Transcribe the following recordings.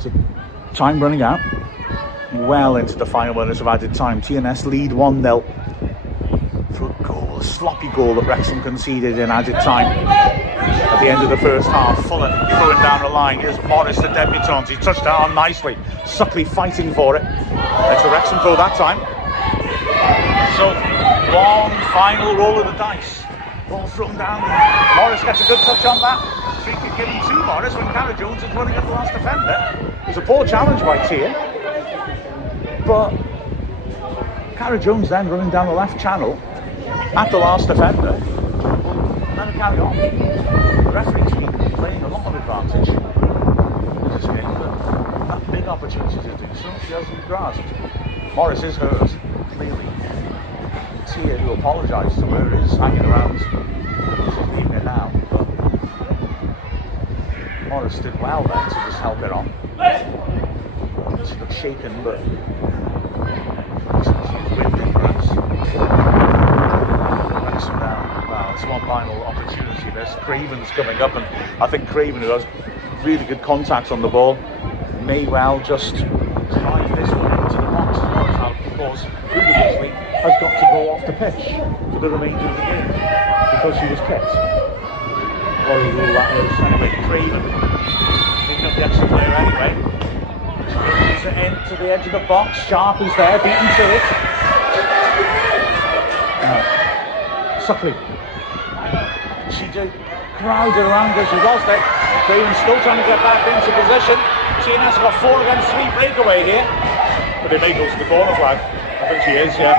So time running out. Well into the final minutes of added time. TNS lead 1-0 for a goal, a sloppy goal that Wrexham conceded in added time. At the end of the first half, Fuller throwing down the line. Here's Morris, the debutant. He touched that on nicely. Suckley fighting for it. It's a Wrexham throw that time. So, one final roll of the dice. Ball thrown down. Morris gets a good touch on that. Free kick given to Morris when Cara Jones is running at the last defender. It was a poor challenge by Tier. But Cara Jones then running down the left channel at the last defender. Let it carry on. The referee's been playing a lot of advantage in this game, but that big opportunity to do so, she hasn't grasped. Morris is hurt, clearly. Tia, who apologised to her, is hanging around. She's leaving it now, but Morris did well there to just help it on. She looked shaken, but she's winded perhaps. Wrexham now. Well, it's one final opportunity. There's Craven's coming up, and I think Craven, who has really good contacts on the ball, may well just drive this one into the box as well as how, of course, Griffiths has got to go off the pitch for the remainder of the game because she was kicked. What a rule that is. Anyway, Craven picking up the extra player anyway. Brings it in to the edge of the box. Sharp is there, beaten to it. Suckley. She did crowded around her, she lost it. Craven still trying to get back into position. TNS got 4 against 3 breakaway here. But they may go to the corner flag. I think she is, yeah.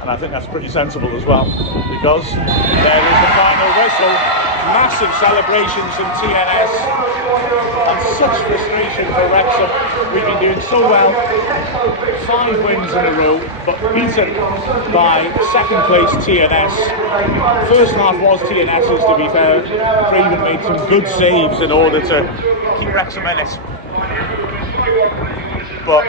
And I think that's pretty sensible as well. Because there is the final whistle. Massive celebrations from TNS. And such frustration for Wrexham. We've been doing so well. 5 wins in a row, but beaten by second place TNS. First half was TNS's, to be fair. Craven made some good saves in order to keep Wrexham in it. But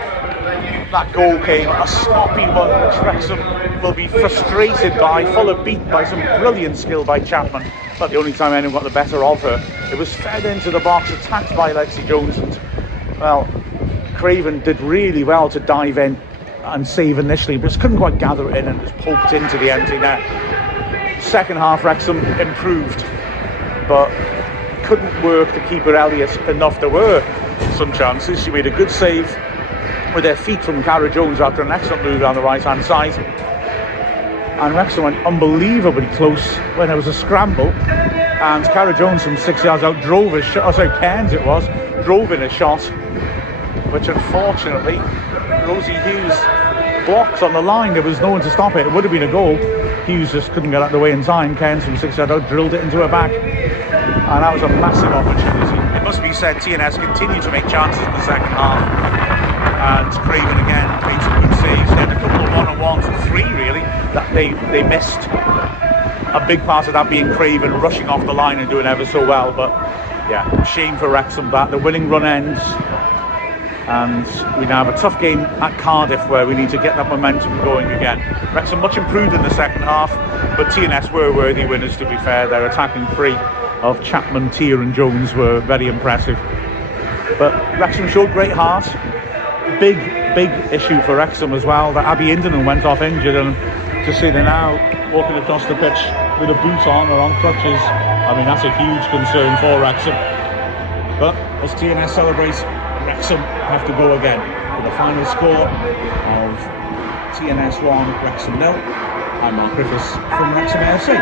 that goal came a sloppy one, which Wrexham will be frustrated by. Fuller beat by some brilliant skill by Chapman. Not the only time anyone got the better of her. It was fed into the box, attacked by Lexi Jones, and well, Craven did really well to dive in and save initially, but just couldn't quite gather it in and just poked into the empty net. Second half, Wrexham improved, but couldn't work the keeper Elliott enough. There were some chances. She made a good save with their feet from Cara Jones after an excellent move down the right hand side. And Wrexham went unbelievably close when there was a scramble, and Cara Jones from 6 yards out drove a shot, Cairns it was, drove in a shot, which unfortunately Rosie Hughes blocked on the line. There was no one to stop it. It would have been a goal. Hughes just couldn't get out of the way in time. Cairns from 6 yards out drilled it into her back, and that was a massive opportunity. It must be said, TNS continued to make chances in the second half, and Craven again made some good saves. They had a couple of one-on-ones, 3 really, that they missed. A big part of that being Craven rushing off the line and doing ever so well. But yeah, shame for Wrexham that the winning run ends, and we now have a tough game at Cardiff where we need to get that momentum going again. Wrexham much improved in the second half, but TNS were worthy winners, to be fair. Their attacking 3 of Chapman, Tier and Jones were very impressive. But Wrexham showed great heart. Big issue for Wrexham as well, that Abby Indenen went off injured, and to see her now walking across the pitch with a boot on or on crutches, I mean, that's a huge concern for Wrexham. But as TNS celebrates, Wrexham have to go again with the final score of TNS 1, Wrexham 0. I'm Mark Griffiths from Wrexham AFC.